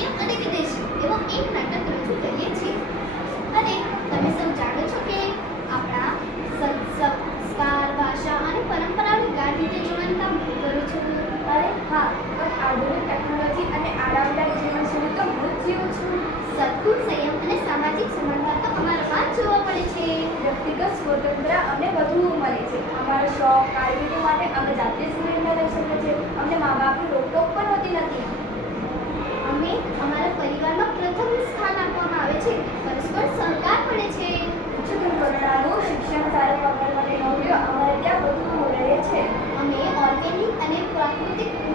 ભારતીય અને વિદેશી. એવો એક નાટક રજૂ કરીએ છીએ. અને તમે સૌ જાણો છો કે આપણા સંસ્કાર, ભાષા અને પરંપરાની રીતે જોડાણતા મૂળ છે. અરે હા, પણ ટેકનોલોજી અને આરામદાયક જીવન શૈલી તો હું જીવું છું. સંયમ અને સામાજિક સમાનતા તો અમારામાં જ જોવા મળે છે. વ્યક્તિગત સ્વતંત્ર અમને વધુ મળે છે. અમારો શોખ, કારકિર્દી માટે અમે જાતે જ નિર્ણય લઈ શકીએ છીએ. અમને મા બાપનું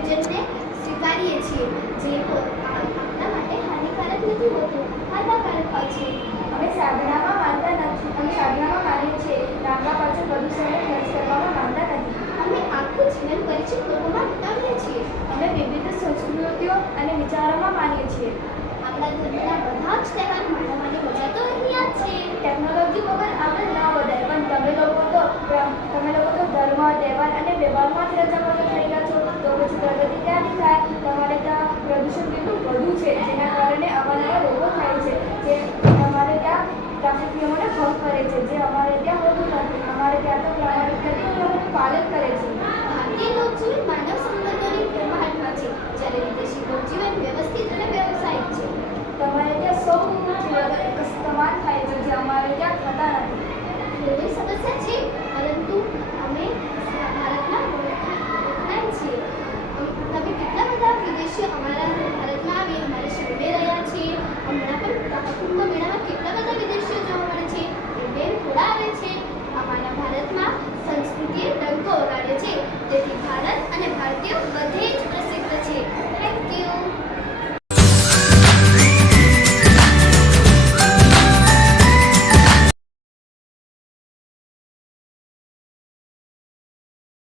ભોજનને સ્વીકારીએ છીએ જે આપણા માટે હાનિકારક નથી હોતું ફાયદાકારક હોય છે. અમે સાધનામાં માનતા નથી અમે સાધનામાં માનીએ છીએ. લાંબા પાછળ સમય ખર્ચ કરવામાં માનતા નથી. અમે આખું જીવન પરિચિત લોકોમાં વિતાવીએ છીએ. અમે વિવિધ સંસ્કૃતિઓ અને વિચારોમાં માનીએ છીએ. આપણા ધર્મના બધા જ તહેવાર માનવાની મજા તો અહીંયા છે. ટેકનોલોજી વગર આપણે ના વધાય પણ તમે લોકો તો તમે લોકો તો ધર્મ તહેવાર અને વ્યવહારમાં જ રજામંદ થઈ થાય તમારે ત્યાં પ્રદૂષણ કેટલું વધુ છે જેના કારણે અવારનવાર રોગો થાય છે જે